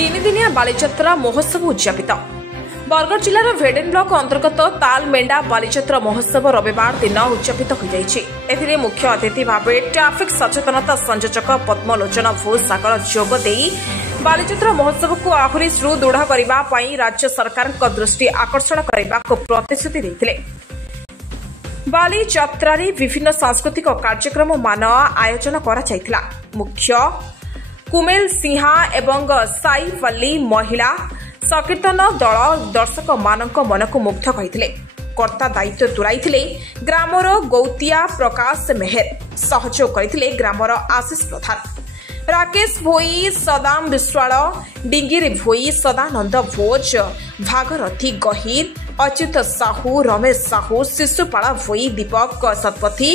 तीन दिनिया बालीजात्रा महोत्सव उद्यापित बरगढ़ जिलार भेडेन ब्लॉक अंतर्गत तालमेंडा बालीजात्रा महोत्सव रविवार दिन उद्यापित हो जाइए। मुख्य अतिथि भाव ट्राफिक सचेतनता संयोजक पद्मलोचन भूसागर जोग देई बालीजात्रा महोत्सव को आहुरी सुदृढ़ करने राज्य सरकार दृष्टि आकर्षण करने को प्रतिश्रुति देते। बालीजात्रा विभिन्न सांस्कृतिक कार्यक्रम मान आयोजन करा मुख्य कुमेल सिंहा एवं साईपल्ली महिला संकीर्तन दल दर्शक मानक मन को मुग्ध करते। कर्ता दायित्व तुलाई ग्रामर गौतिया प्रकाश मेहर सहयोग करते ग्रामर आशीष प्रधान राकेश भोई सदाम विश्वाल डिंगिर भोई सदानंद भोज भागरथी गहीर अच्युत साहू रमेश साहू शिशुपाल भोई दीपक शतपथी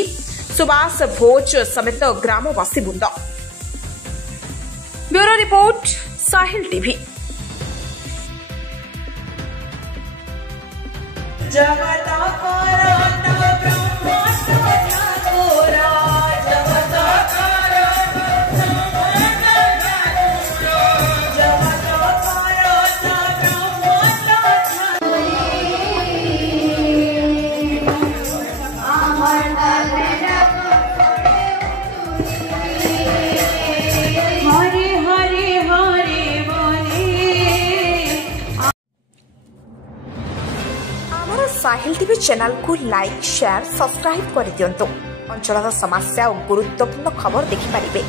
सुभाष भोज समेत ग्रामवासी वृंद। ब्यूरो रिपोर्ट साहिल टीवी। साहिल टीवी चैनल को लाइक शेयर सब्सक्राइब कर दियंतु। अंचल समस्या और गुरुत्वपूर्ण खबर देखि पारिबे।